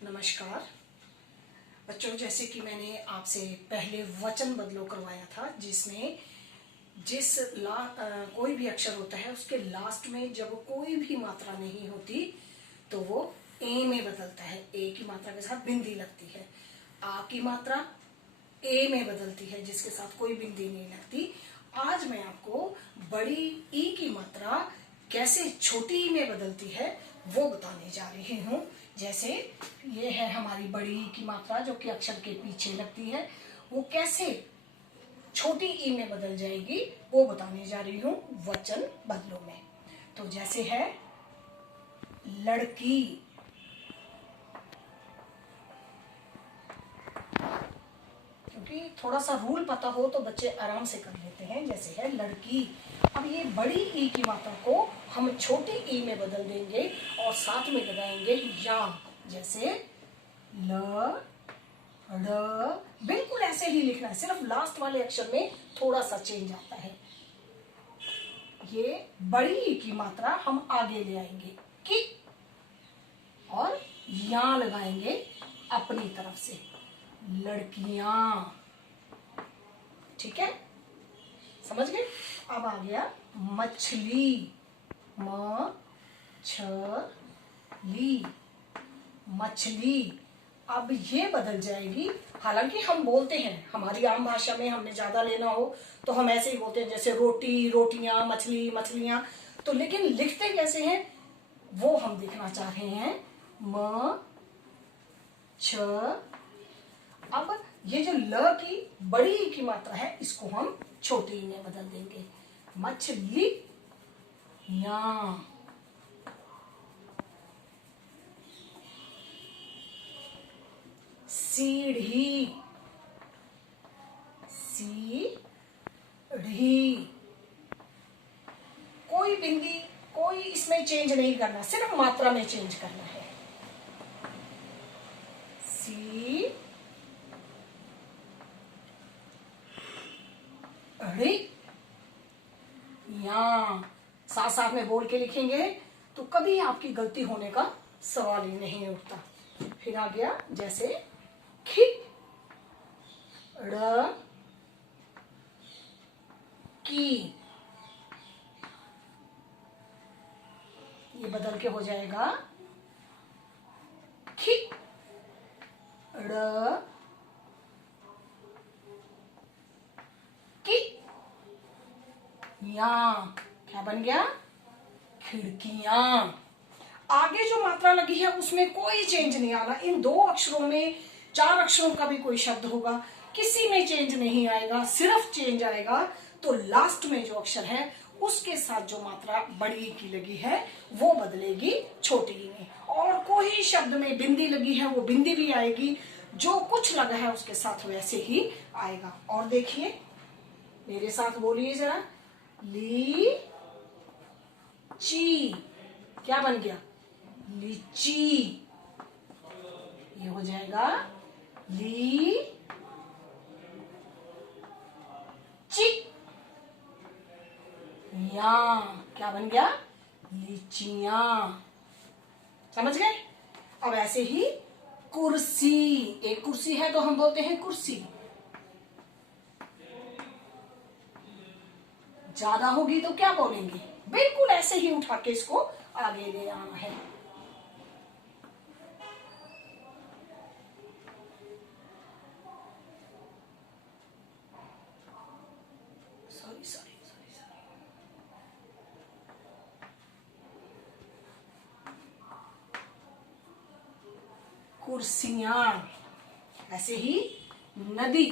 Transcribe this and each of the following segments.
नमस्कार बच्चों, जैसे कि मैंने आपसे पहले वचन बदलो करवाया था, जिसमें कोई भी अक्षर होता है उसके लास्ट में जब कोई भी मात्रा नहीं होती तो वो ए में बदलता है। ए की मात्रा के साथ बिंदी लगती है। आ की मात्रा ए में बदलती है जिसके साथ कोई बिंदी नहीं लगती। आज मैं आपको बड़ी ई की मात्रा कैसे छोटी ई में बदलती है वो बताने जा रही हूँ। जैसे ये है हमारी बड़ी ई की मात्रा जो कि अक्षर के पीछे लगती है, वो कैसे छोटी ई में बदल जाएगी वो बताने जा रही हूँ वचन बदलो में। तो जैसे है लड़की, क्योंकि थोड़ा सा रूल पता हो तो बच्चे आराम से कर लेते हैं। जैसे है लड़की, अब ये बड़ी ई की मात्रा को हम छोटी ई में बदल देंगे और साथ में लगाएंगे या। जैसे ल ड़, बिल्कुल ऐसे ही लिखना है, सिर्फ लास्ट वाले अक्षर में थोड़ा सा चेंज आता है। ये बड़ी ई की मात्रा हम आगे ले आएंगे कि और या लगाएंगे अपनी तरफ से, लड़कियां। ठीक है, समझ गए? अब आ गया मछली, म छ ली, मछली। अब ये बदल जाएगी। हालांकि हम बोलते हैं, हमारी आम भाषा में हमने ज्यादा लेना हो तो हम ऐसे ही बोलते हैं, जैसे रोटी, रोटियां, मछली, मछलियां। तो लेकिन लिखते कैसे हैं वो हम देखना चाह रहे हैं। म छ, अब ये जो ल की बड़ी ई की मात्रा है इसको हम छोटी ई में बदल देंगे, मछली या। सीढ़ी, सीढ़ी। कोई बिंदी, कोई इसमें चेंज नहीं करना, सिर्फ मात्रा में चेंज करना है। सी ड़ी या। साथ साथ में बोल के लिखेंगे तो कभी आपकी गलती होने का सवाल ही नहीं उठता। फिर आ गया जैसे खी ड़ की, ये बदल के हो जाएगा खी ड़ की या। क्या बन गया? खिड़कियां। आगे जो मात्रा लगी है उसमें कोई चेंज नहीं आना। इन दो अक्षरों में, चार अक्षरों का भी कोई शब्द होगा, किसी में चेंज नहीं आएगा। सिर्फ चेंज आएगा तो लास्ट में जो अक्षर है उसके साथ जो मात्रा बड़ी ई की लगी है वो बदलेगी छोटी ई में, और कोई शब्द में बिंदी लगी है वो बिंदी भी आएगी, जो कुछ लगा है उसके साथ वैसे ही आएगा। और देखिए, मेरे साथ बोलिए जरा, ली ची। क्या बन गया? लीची। ये हो जाएगा ली ची या। क्या बन गया? लीचियां। समझ गए? अब ऐसे ही कुर्सी, एक कुर्सी है तो हम बोलते हैं कुर्सी। ज्यादा होगी तो क्या बोलेंगे? बिल्कुल ऐसे ही उठा के इसको आगे ले आना है। सॉरी। कुर्सियां। ऐसे ही नदी,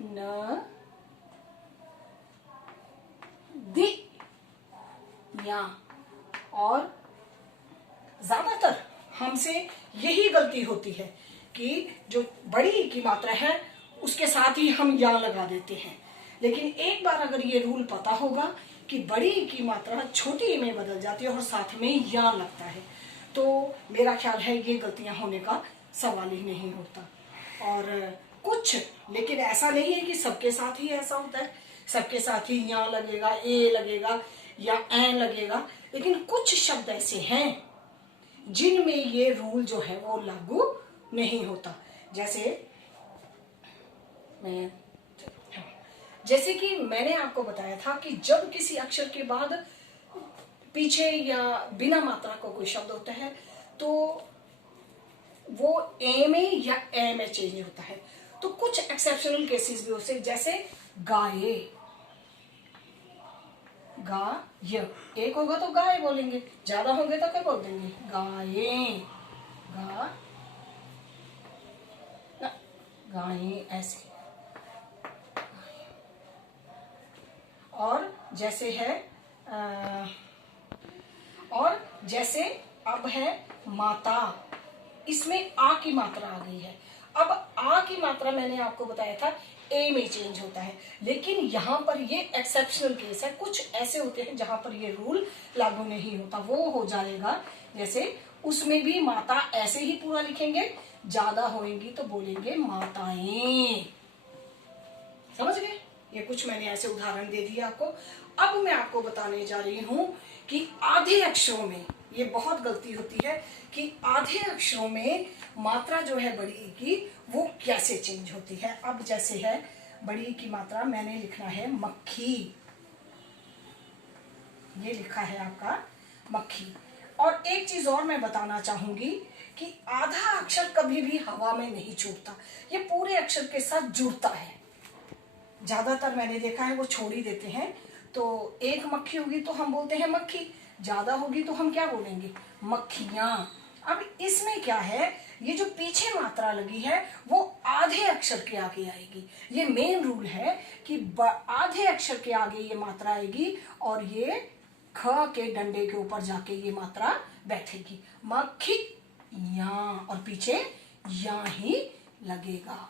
न दी या। और ज्यादातर हमसे यही गलती होती है कि जो बड़ी ई की मात्रा है उसके साथ ही हम या लगा देते हैं। लेकिन एक बार अगर ये रूल पता होगा कि बड़ी ई की मात्रा छोटी ई में बदल जाती है और साथ में या लगता है, तो मेरा ख्याल है ये गलतियां होने का सवाल ही नहीं होता। और कुछ, लेकिन ऐसा नहीं है कि सबके साथ ही ऐसा होता है, सबके साथ ही या लगेगा, ए लगेगा, या ऐ लगेगा, लेकिन कुछ शब्द ऐसे हैं जिनमें ये रूल जो है वो लागू नहीं होता। जैसे कि मैंने आपको बताया था कि जब किसी अक्षर के बाद पीछे या बिना मात्रा का कोई शब्द होता है तो वो ए में या ए में चेंज होता है। तो कुछ एक्सेप्शनल केसेस भी होते हैं, जैसे गाये, गाय, एक होगा तो गाय बोलेंगे, ज्यादा होंगे तो क्या बोल देंगे, गाये, गा गाये, ऐसे। और जैसे है और जैसे अब है माता, इसमें आ की मात्रा आ गई है। अब आ की मात्रा मैंने आपको बताया था ए में चेंज होता है, लेकिन यहाँ पर ये एक्सेप्शनल केस है। कुछ ऐसे होते हैं जहां पर ये रूल लागू नहीं होता। वो हो जाएगा जैसे उसमें भी माता ऐसे ही पूरा लिखेंगे, ज्यादा होंगी तो बोलेंगे माताएं। समझ गए? ये कुछ मैंने ऐसे उदाहरण दे दिए आपको। अब मैं आपको बताने जा रही हूं कि आधे अक्षरों में ये बहुत गलती होती है कि आधे अक्षरों में मात्रा जो है बड़ी ई की वो कैसे चेंज होती है। अब जैसे है बड़ी ई की मात्रा मैंने लिखना है मक्खी, ये लिखा है आपका मक्खी। और एक चीज और मैं बताना चाहूंगी कि आधा अक्षर कभी भी हवा में नहीं छूटता, ये पूरे अक्षर के साथ जुड़ता है। ज्यादातर मैंने देखा है वो छोड़ ही देते हैं। तो एक मक्खी होगी तो हम बोलते हैं मक्खी, ज्यादा होगी तो हम क्या बोलेंगे, मक्खियां। अब इसमें क्या है, ये जो पीछे मात्रा लगी है वो आधे अक्षर के आगे आएगी। ये मेन रूल है कि आधे अक्षर के आगे ये मात्रा आएगी और ये ख के डंडे के ऊपर जाके ये मात्रा बैठेगी, मक्खियां, और पीछे या ही लगेगा।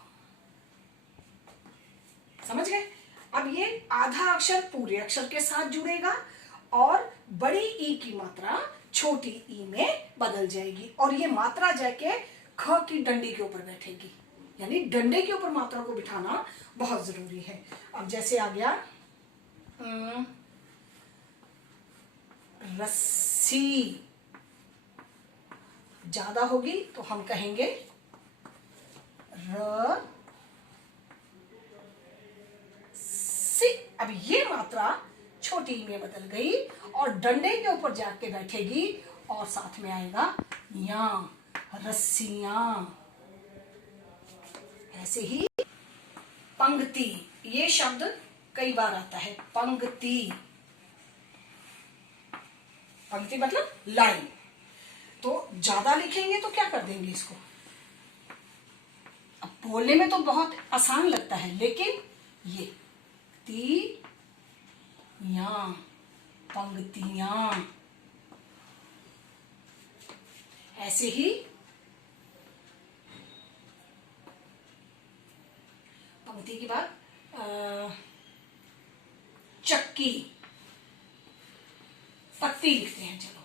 समझ गए? अब ये आधा अक्षर पूरे अक्षर के साथ जुड़ेगा और बड़ी ई की मात्रा छोटी ई में बदल जाएगी और ये मात्रा जाके ख की डंडी के ऊपर बैठेगी। यानी डंडे के ऊपर मात्रा को बिठाना बहुत जरूरी है। अब जैसे आ गया रस्सी, ज्यादा होगी तो हम कहेंगे र सी। अब ये मात्रा छोटी में बदल गई और डंडे के ऊपर जाके बैठेगी और साथ में आएगा या, रस्सियां। ऐसे ही पंक्ति, ये शब्द कई बार आता है, पंक्ति, पंक्ति मतलब लाइन। तो ज्यादा लिखेंगे तो क्या कर देंगे इसको, अब बोलने में तो बहुत आसान लगता है, लेकिन ये या, पंक्तियां। ऐसे ही पंक्ति के बाद चक्की, पत्ती लिखते हैं। चलो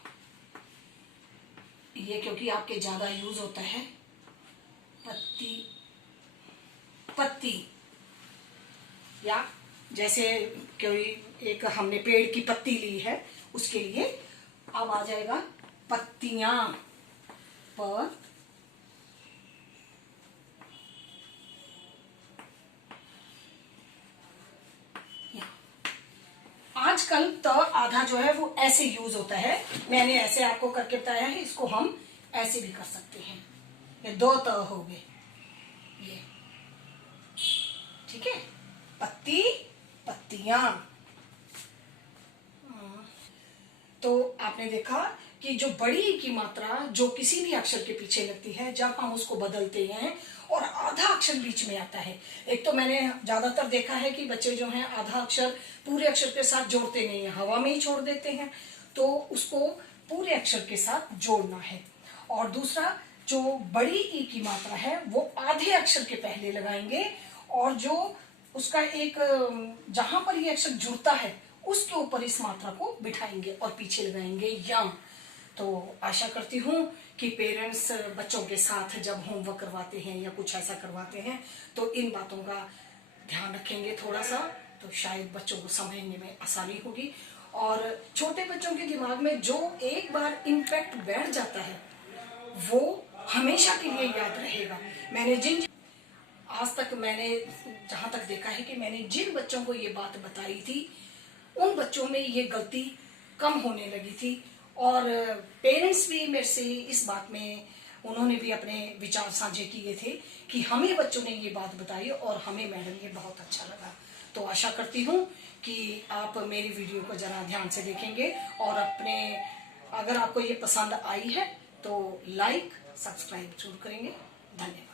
ये क्योंकि आपके ज्यादा यूज होता है, पत्ती, पत्ती। या जैसे कोई एक हमने पेड़ की पत्ती ली है उसके लिए अब आ जाएगा पत्तियां, पर आजकल तो आधा जो है वो ऐसे यूज होता है, मैंने ऐसे आपको करके बताया है, इसको हम ऐसे भी कर सकते हैं। ये दो त हो गए, ये ठीक है, पत्ती, पत्तियां। तो आपने देखा कि जो बड़ी की मात्रा जो किसी भी अक्षर के पीछे लगती है, जब हम उसको बदलते हैं और आधा अक्षर बीच में आता है। एक तो मैंने ज्यादातर देखा है कि बच्चे जो हैं आधा अक्षर पूरे अक्षर के साथ जोड़ते नहीं है, हवा में ही छोड़ देते हैं। तो उसको पूरे अक्षर के साथ जोड़ना है। और दूसरा, जो बड़ी ई की मात्रा है वो आधे अक्षर के पहले लगाएंगे और जो उसका एक जहां पर ये अक्षर जुड़ता है उसके ऊपर इस मात्रा को बिठाएंगे और पीछे लगाएंगे या। तो आशा करती हूँ कि पेरेंट्स बच्चों के साथ जब होमवर्क करवाते हैं या कुछ ऐसा करवाते हैं तो इन बातों का ध्यान रखेंगे थोड़ा सा, तो शायद बच्चों को समझने में आसानी होगी। और छोटे बच्चों के दिमाग में जो एक बार इम्पैक्ट बैठ जाता है वो हमेशा के लिए याद रहेगा। आज तक मैंने जहां तक देखा है कि मैंने जिन बच्चों को ये बात बताई थी उन बच्चों में ये गलती कम होने लगी थी, और पेरेंट्स भी मेरे से इस बात में उन्होंने भी अपने विचार साझे किए थे कि हमें बच्चों ने ये बात बताई और हमें मैडम ये बहुत अच्छा लगा। तो आशा करती हूँ कि आप मेरी वीडियो को जरा ध्यान से देखेंगे और अगर आपको ये पसंद आई है तो लाइक सब्सक्राइब जरूर करेंगे। धन्यवाद।